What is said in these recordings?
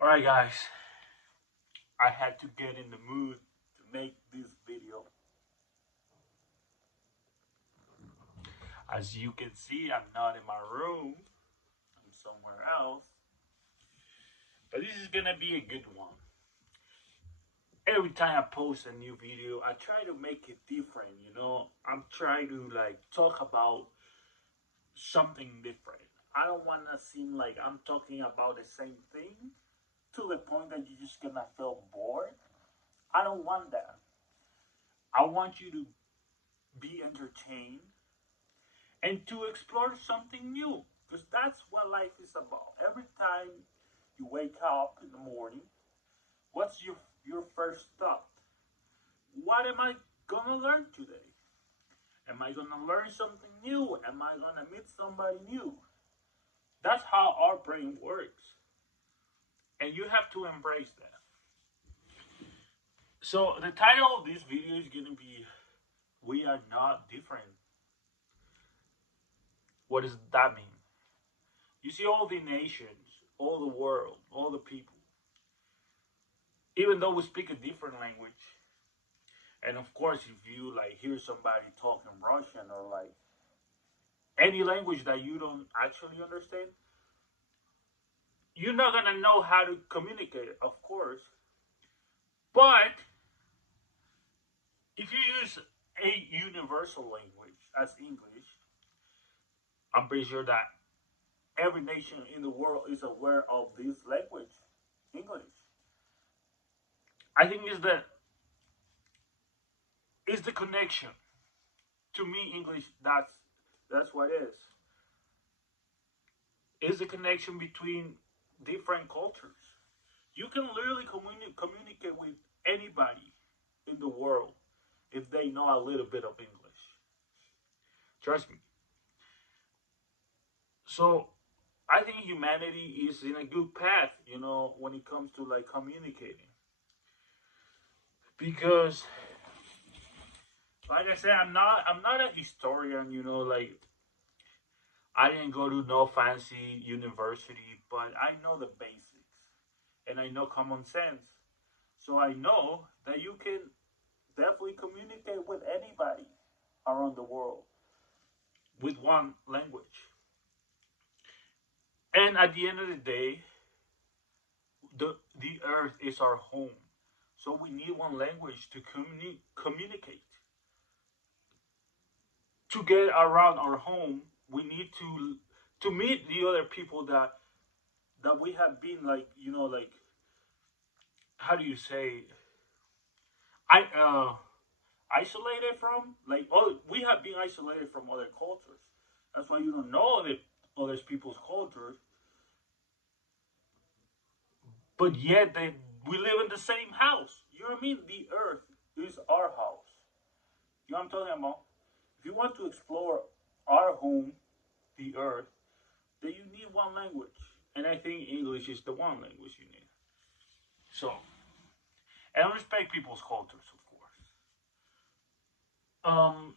Alright guys, I had to get in the mood to make this video. As you can see, I'm not in my room, I'm somewhere else. But this is gonna be a good one. Every time I post a new video, I try to make it different. I'm trying to talk about something different. I don't wanna seem like I'm talking about the same thing to the point that you're just gonna feel bored. I don't want that. I want you to be entertained and to explore something new, because that's what life is about. Every time you wake up in the morning, what's your first thought? What am I gonna learn today? Am I gonna learn something new? Am I gonna meet somebody new? That's how our brain works, and you have to embrace that. So the title of this video is gonna be "We Are Not Different." What does that mean? You see, all the nations, all the world, all the people, even though we speak a different language, and of course, if you hear somebody talking Russian or any language that you don't actually understand, you're not gonna know how to communicate, of course. But if you use a universal language as English, I'm pretty sure that every nation in the world is aware of this language, English. I think is the connection. To me, English, that's what it is. Is the connection between different cultures. You can literally communicate with anybody in the world if they know a little bit of English. Trust me. So I think humanity is in a good path, when it comes to communicating. Because like I said, I'm not a historian, I didn't go to no fancy university, but I know the basics and I know common sense. So I know that you can definitely communicate with anybody around the world with one language. And at the end of the day, the earth is our home. So we need one language to communicate. To get around our home, we need to meet the other people that we have been how do you say, I isolated from, we have been isolated from other cultures. That's why you don't know other people's cultures, but yet we live in the same house. You know what I mean? The earth is our house. You know what I'm talking about? If you want to explore our home, the earth, then you need one language. And I think English is the one language you need. So, and respect people's cultures, of course. Um,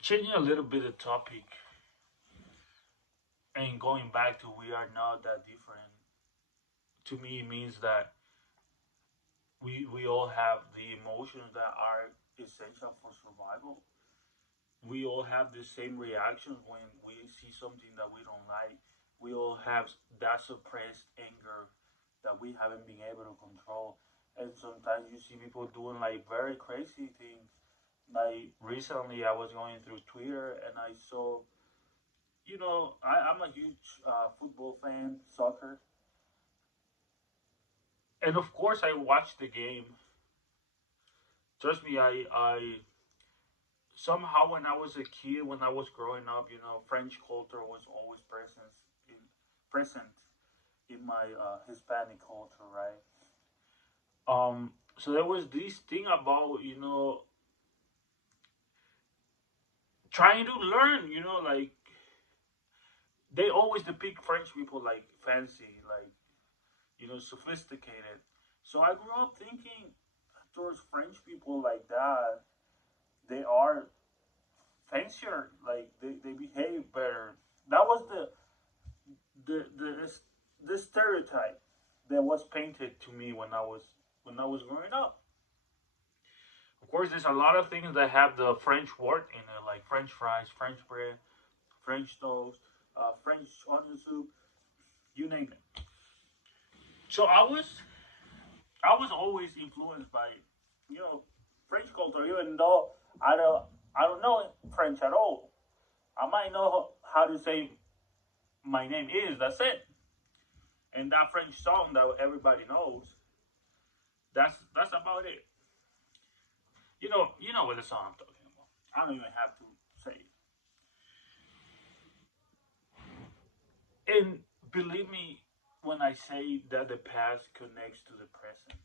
Changing a little bit of topic and going back to we are not that different. To me, it means that we all have the emotions that are essential for survival. We all have the same reactions when we see something that we don't like. We all have that suppressed anger that we haven't been able to control. And sometimes you see people doing very crazy things. Like recently, I was going through Twitter and I saw, I'm a huge football fan, soccer, and of course I watched the game. Trust me, I somehow when I was a kid, when I was growing up, French culture was always present in my Hispanic culture, right? So there was this thing about trying to learn, they always depict French people like fancy, sophisticated. So I grew up thinking towards French people like that, they are fancier, they behave better. That was the stereotype that was painted to me when I was growing up. Of course, there's a lot of things that have the French word in it, like French fries, French bread, French toast, French onion soup, you name it. So I was always influenced by, you know, French culture, even though I don't know French at all. I might know how to say my name is. That's it. And that French song that everybody knows. That's about it. You know what the song I'm talking about. I don't even have to say it. And believe me when I say that the past connects to the present.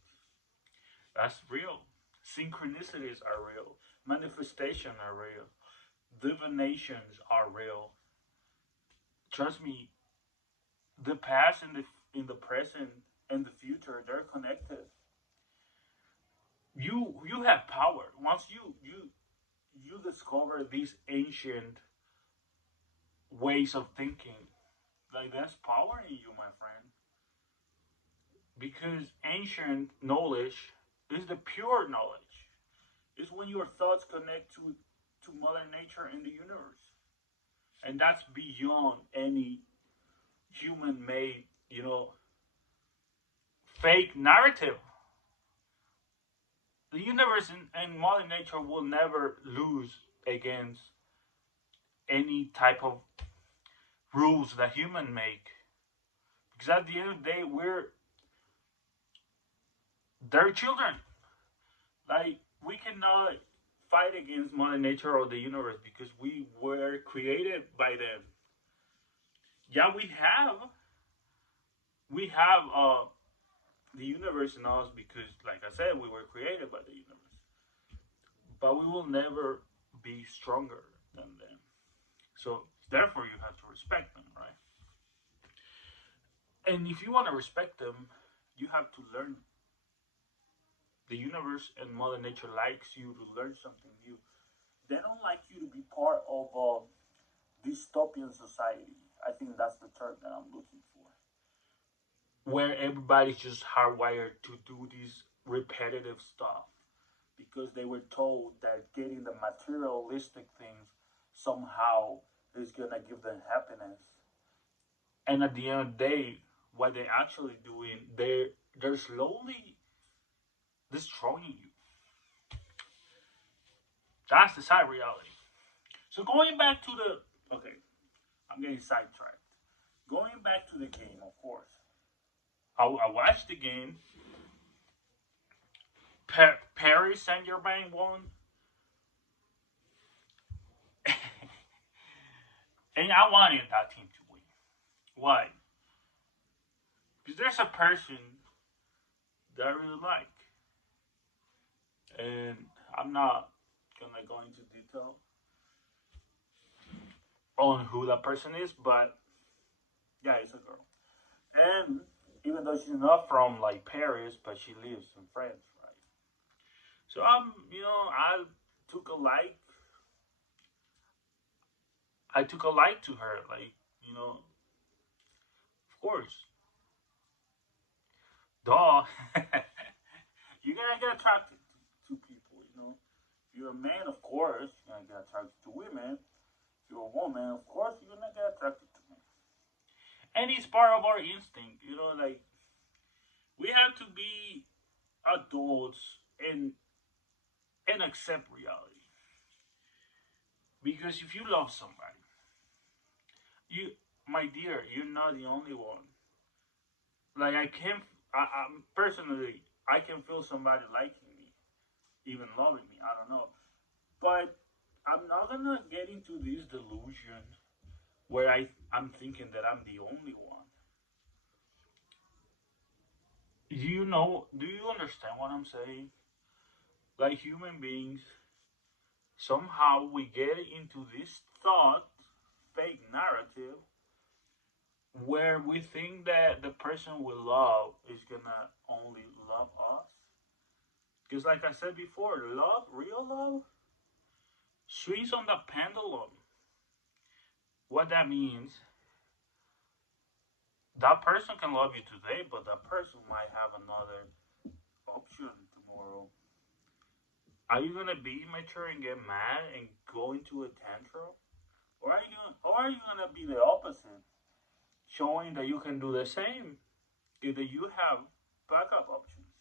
That's real. Synchronicities are real. Manifestation are real. Divinations are real. Trust me, the past and the present and the future, they're connected. You have power. Once you discover these ancient ways of thinking, like there's power in you, my friend. Because ancient knowledge is the pure knowledge. It's when your thoughts connect to Mother Nature and the universe. And that's beyond any human made, fake narrative. The universe and Mother Nature will never lose against any type of rules that human make. Because at the end of the day, we're their children. Like we cannot fight against Mother Nature or the universe because we were created by them. Yeah, we have the universe in us because, like I said, we were created by the universe. But we will never be stronger than them. So therefore, you have to respect them, right? And if you want to respect them, you have to learn. The universe and Mother Nature likes you to learn something new. They don't like you to be part of a dystopian society. I think that's the term that I'm looking for. Where everybody's just hardwired to do this repetitive stuff because they were told that getting the materialistic things somehow is gonna give them happiness. And at the end of the day, what they're actually doing, they're slowly destroying you. That's the sad reality. So going back to the okay, I'm getting sidetracked. Going back to the game, of course. I watched the game. Paris Saint Germain won, and I wanted that team to win. Why? Because there's a person that I really like, and I'm not gonna go into detail on who that person is, but yeah, it's a girl. And even though she's not from like Paris, but she lives in France, right? So I took a like. I took a like to her, like of course, duh. You're gonna get attracted to people, If you're a man, of course, you're gonna get attracted to women. If you're a woman, of course, you're gonna get attracted to men. And it's part of our instinct, like we have to be adults and accept reality. Because if you love somebody, you, my dear, you're not the only one. Like I can, I'm personally, I can feel somebody liking me, even loving me. I don't know, but I'm not gonna get into this delusion where I'm thinking that I'm the only one. Do you understand what I'm saying? Like human beings, somehow we get into this thought, fake narrative, where we think that the person we love is gonna only love us. Because, like I said before, love, real love, swings on the pendulum. What that means, that person can love you today, but that person might have another option tomorrow. Are you gonna be mature and get mad and go into a tantrum, or are you gonna be the opposite, showing that you can do the same, that you have backup options,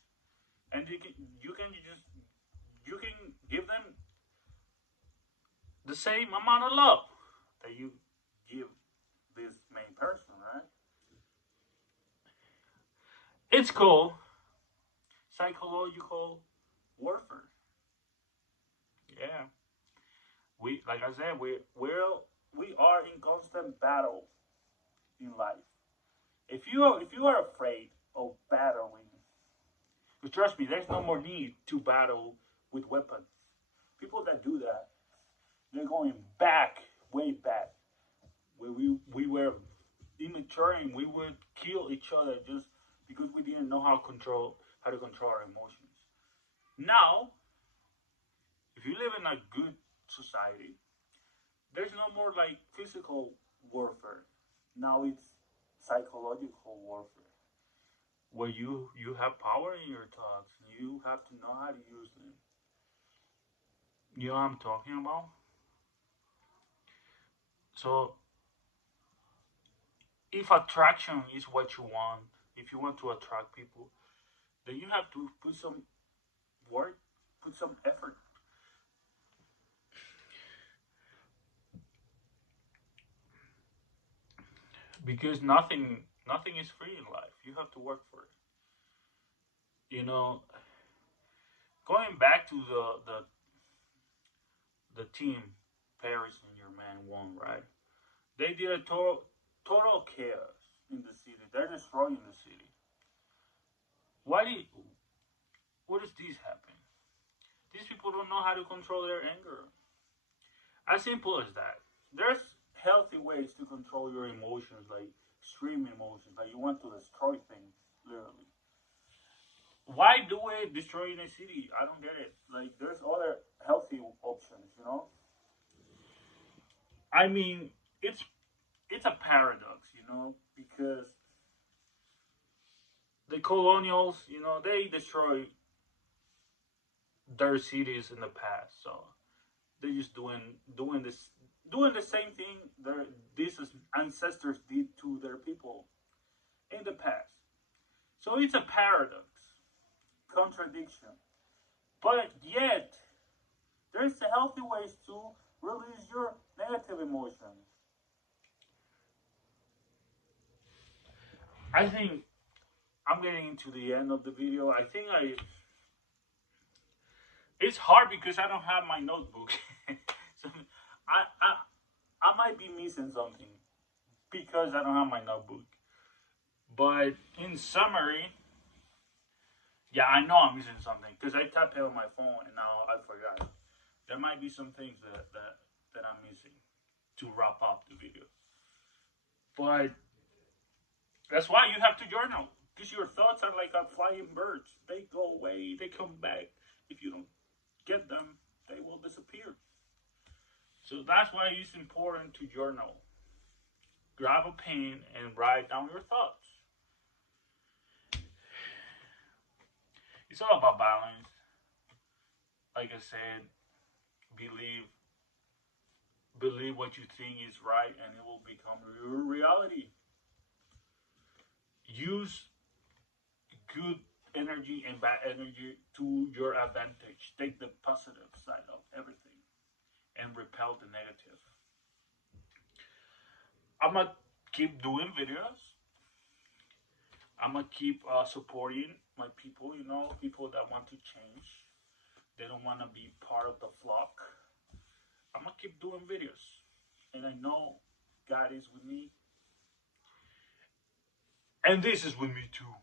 and you can give them the same amount of love that you give this main person, right? It's called psychological warfare. Yeah, we like I said, we are in constant battle in life. If you are afraid of battling, because trust me, there's no more need to battle with weapons. People that do that, they're going back, way back, where we were immature and we would kill each other just because we didn't know how to control our emotions. Now, if you live in a good society, there's no more like physical warfare. Now it's psychological warfare, where you have power in your thoughts. You have to know how to use them. You know what I'm talking about? So if attraction is what you want, if you want to attract people, then you have to put some work, put some effort, because nothing is free in life. You have to work for it. You know, going back to the team, Paris and your man won, right? They did a total chaos in the city. They're destroying the city. Why did what does this happen? These people don't know how to control their anger. As simple as that. There's healthy ways to control your emotions, like extreme emotions, like you want to destroy things, literally. Why do it destroying a city? I don't get it. Like there's other healthy options, you know? I mean, it's it's a paradox, you know, because the colonials, you know, they destroy their cities in the past, so they're just doing the same thing their these ancestors did to their people in the past. So it's a paradox, contradiction, but yet there's healthy ways to release your negative emotions. I think I'm getting into the end of the video. I think I it's hard because I don't have my notebook. So I might be missing something because I don't have my notebook. But in summary, yeah, I know I'm missing something because I tapped it on my phone and now I forgot. There might be some things that I'm missing to wrap up the video. But that's why you have to journal because your thoughts are like a flying birds. They go away, they come back. If you don't get them, they will disappear. So that's why it's important to journal. Grab a pen and write down your thoughts. It's all about balance. Like I said, believe believe what you think is right and it will become your reality. Use good energy and bad energy to your advantage. Take the positive side of everything and repel the negative. I'm gonna keep doing videos. I'm gonna keep supporting my people. You know, people that want to change. They don't want to be part of the flock. I'm gonna keep doing videos, and I know God is with me, and this is with me too.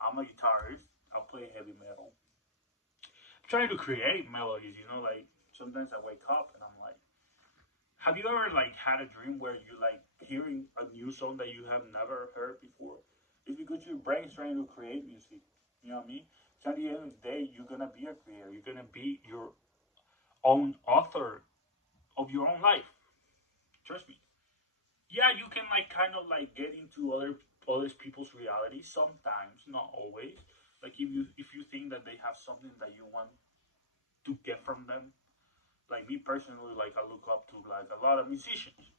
I'm a guitarist. I play heavy metal. I'm trying to create melodies. You know, like sometimes I wake up and I'm like, have you ever like had a dream where you like hearing a new song that you have never heard before? It's because your brain's trying to create music. You know what I mean? So at the end of the day, you're gonna be a creator. You're gonna be your own author of your own life. Trust me. yeah, you can like kind of like get into other people's reality sometimes, not always. Like if you think that they have something that you want to get from them. Like me personally, like I look up to like a lot of musicians.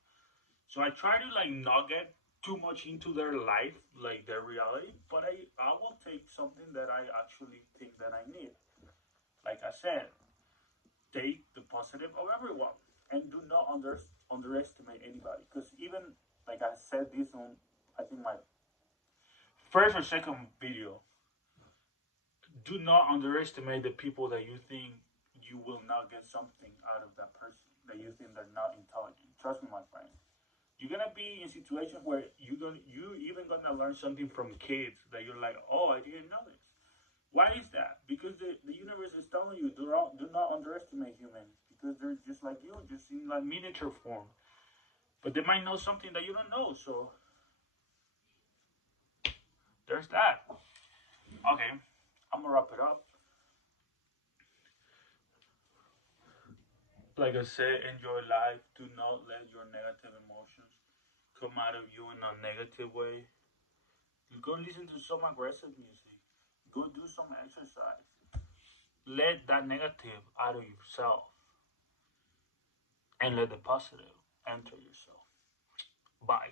So I try to like not get too much into their life, like their reality, but I will take something that I actually think that I need. Like I said, take the positive of everyone and do not underestimate anybody. Because even like I said this on I think my first or second video, do not underestimate the people that you think you will not get something out of that person, that you think they're not intelligent. Trust me, my friend. You're gonna be in situations where you even gonna learn something from kids that you're like, oh, I didn't know this. Why is that? Because the universe is telling you do not underestimate humans because they're just like you, just in like miniature form. But they might know something that you don't know. So there's that. Okay, I'm gonna wrap it up. Like I said, enjoy life. Do not let your negative emotions come out of you in a negative way. Go listen to some aggressive music. Go do some exercise. Let that negative out of yourself and let the positive enter yourself. Bye.